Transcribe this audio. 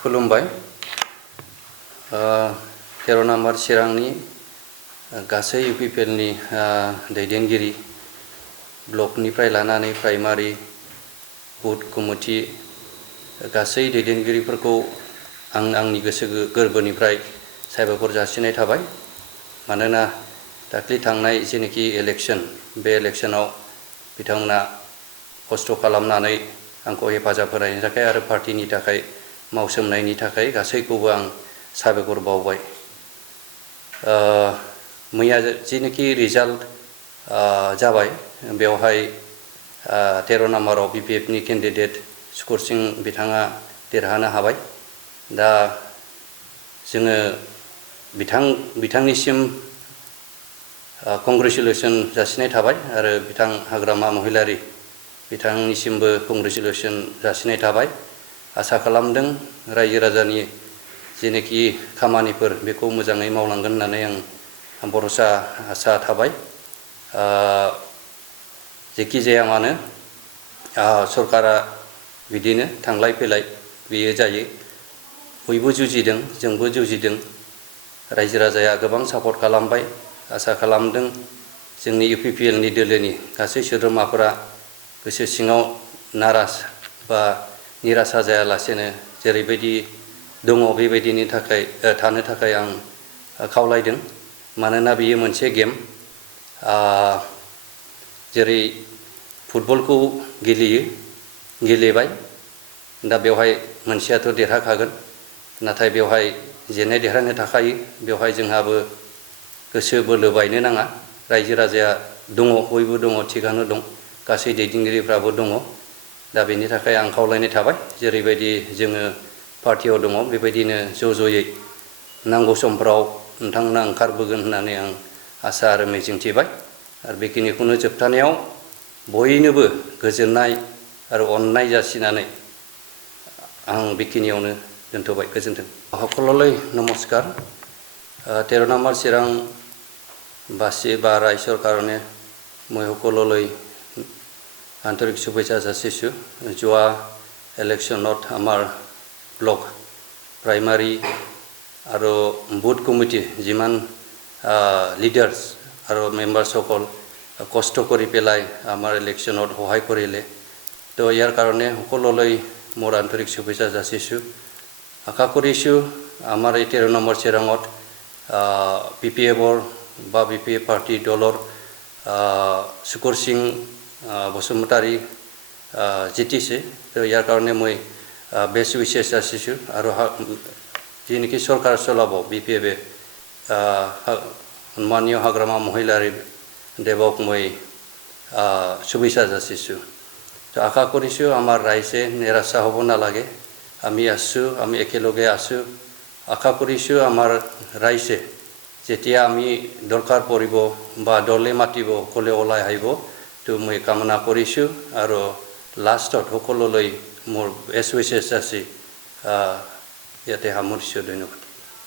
खुलुमबाय 13 नम्बर चिरांनि गासै UPPL नि दैदेनगिरि ब्लकनिफ्राय लानानै प्राइमारि बुथ कमिटि गासै दैदेनगिरिफोरखौ आंनि गोसो गोरबोनिफ्राय साबायखर जासिनाय थाबाय मानोना दाख्लै थांनाय जेनेखि इलेक्शन बे इलेक्शनाव बिथांमोना खस्थ' खालामनानै आंखौ हेफाजाब होनायनि थाखाय आरो पार्टीनि थाखाय मावसोमनायनि थाखाय गासैखौबो आं साबायखर बावबाय मैया जेनेखि रिजाल्ट जाबाय बेवहाय 13 नम्बराव BPF नि कैंडिडेट सुकुर सिं बिथाङा देरहानो हाबाय दा जोङो बिथांनिसिम कंग्रेचुलेशन जासिनाय थाबाय आरो बिथां हाग्रामा महिलारि बिथांनिसिमबो कंग्रेचुलेशन जासिनाय थाबाय आसा खालामदों रायजो राजानि जेनेखि खामानिफोर बेखौ मोजाङै मावलांगोन होननानै आं भरसा आसा थाबाय जेखि जाया मानो सरकारा बिदिनो थांलाय फैलाय बेयो जायो बयबो जुजिदों जोंबो जुजिदों रायजो राजाया गोबां सापर्ट खालामबाय आसा खालामदों जोंनि UPPL नि दोलोनि गासै सोद्रोमाफोरा गोसो सिङाव नाराज बा निराशा जायालासेनो जेरैबायदि दङ बेबायदिनि थाखाय थानो थाखाय आं खावलायदों मानोना बेयो मोनसे गेम जेरै फुटबलखौ गेलेबाय दा बेवहाय मोनसेयाथ' देरहाखागोन नाथाय बेवहाय जेननाय देरहानो थाखायो बेवहाय जोंहाबो गोसो बोलो बायनो नाङा रायजो राजाया दङ बयबो दङ थिगानो दं गासै दैदेनगिरिफ्राबो दङ दा बेनि थाखाय आं खावलायनाय थाबाय जेरैबायदि जोङो पार्टियाव दङ बेबायदिनो ज'ज'यै नांगौ समफोराव नोंथांमोना ओंखारबोगोन होननानै आं आसा आरो मिजिंथिबाय आरो बेखिनिखौनो जोबथानायाव बयनोबो गोजोननाय आरो अननाय जासिनानै आं बेखिनियावनो दोनथ'बाय गोजोन्थों সকললৈ নমস্কাৰ 13 নম্বৰ চিৰাং বাসী বা ৰাইজৰ কাৰণে মই সকললৈ আন্তৰিক শুভেচ্ছা যাচিছোঁ যোৱা ইলেকশ্যনত আমাৰ ব্লক প্ৰাইমাৰী আৰু বুথ কমিটি যিমান লিডাৰ্ছ আৰু মেম্বাৰসকল কষ্ট কৰি পেলাই আমাৰ ইলেকশ্যনত সহায় কৰিলে তো ইয়াৰ কাৰণে সকললৈ মোৰ আন্তৰিক শুভেচ্ছা যাচিছোঁ আশা কৰিছোঁ আমাৰ এই 13 নম্বৰ চিৰাঙত BPF-ৰ বা BPF পাৰ্টি দলৰ সুকুৰ সিং বসুমতাৰী জিতিছে তো ইয়াৰ কাৰণে মই বেষ্ট উইচেছ যাচিছোঁ আৰু যিনেকি চৰকাৰ চলাব BPF-এ সন্মানীয় হাগ্ৰামা মহিলাৰী দেৱক মই শুভেচ্ছা যাচিছোঁ তো আশা কৰিছোঁ আমাৰ ৰাইজে নিৰাশা হ'ব নালাগে আমি আছোঁ আমি একেলগে আছোঁ আশা কৰিছোঁ আমাৰ ৰাইজে যেতিয়া আমি দৰকাৰ পৰিব বা দলে মাতিব ক'লে ওলাই আহিব তো মই কামনা কৰিছোঁ আৰু লাষ্টত সকলোলৈ মোৰ বেষ্ট উইচেছ যাচি ইয়াতে সামৰিছোঁ ধন্যবাদ